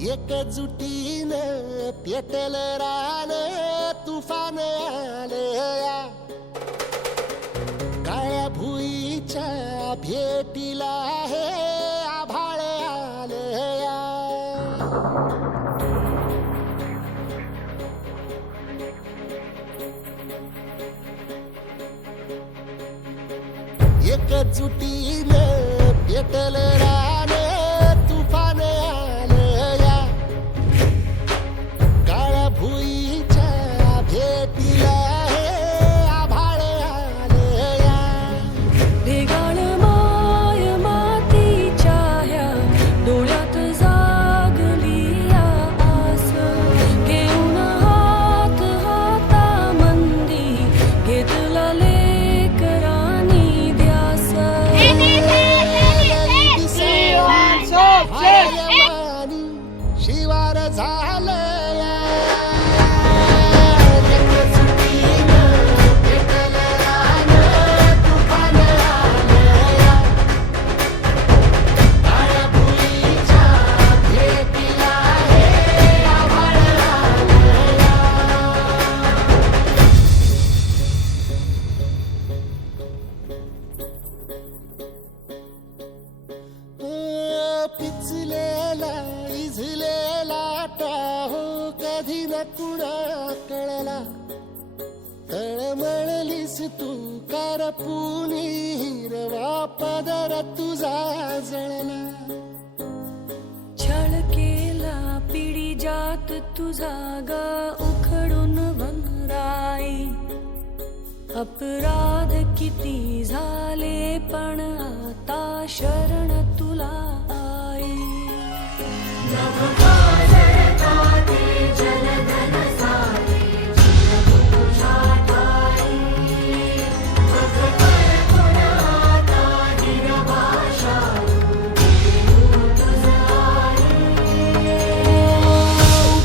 एकजुटीनं पेटल रान तुफान आलया काळ्या भुईच्या भेटीला हे आभाळ आलया एकजुटीनं पेटल रान तुफान आलया काळ्या भुईच्या भेटीला हे आभाळ आलया ढेगाळ माय मातीच्या ह्या डोळ्यात जागली या आस घेऊन हात हातामंदी घेतला लेकरांनी ध्यास भायमानी शिवार झालया एकजुटीनं पेटल रान तुफान आलया काळ्या भुईच्या भेटीला हे आभाळ आलया पिचलेला इझलेला टाहो कधी न कुणा कळला तळमळलीस तू करपुनी हिरवा पदर तुझा जळला छळ केला पिढी जात तुझा ग उखडून वनराई अपराध किती झाले पण आता शरण तुला आई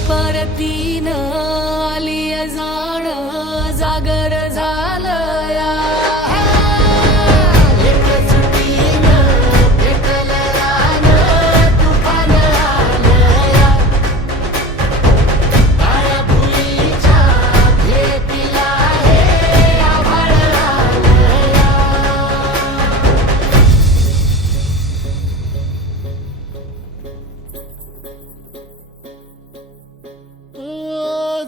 परतीन आली जाण जागर झालया एकजुटीनं पेटल रान तुफान आलया काळ्या भुईच्या भेटीला हे आभाळ आलया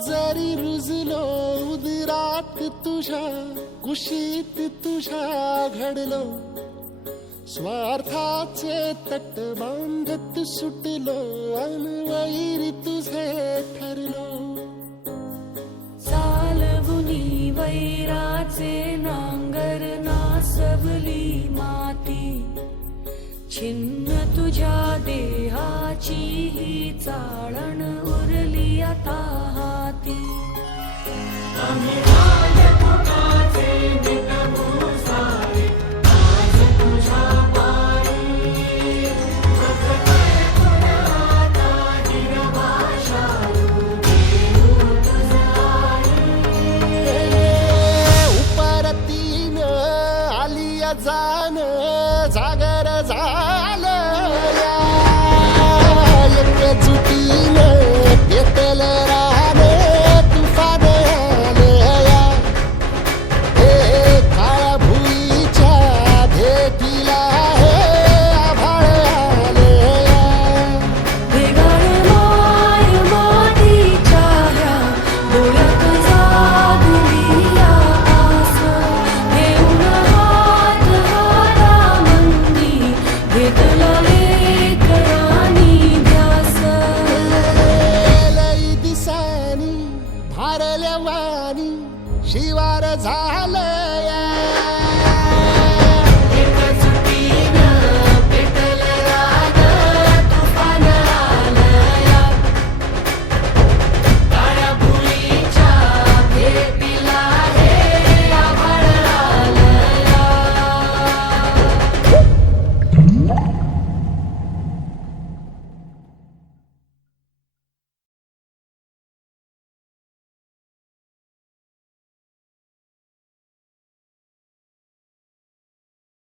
जरी रुजलो उदरात तुझ्या कुशीत तुझ्या घडलो स्वार्थाचे तट बांधत सुटलो अनवैरी तुझे ठरलो चालवुनी वैराचे नांगर नासवली माती छिन्न तुझ्या देहाची ही चाळण उरली आता हाती आम्ही राजपुताचे निगमू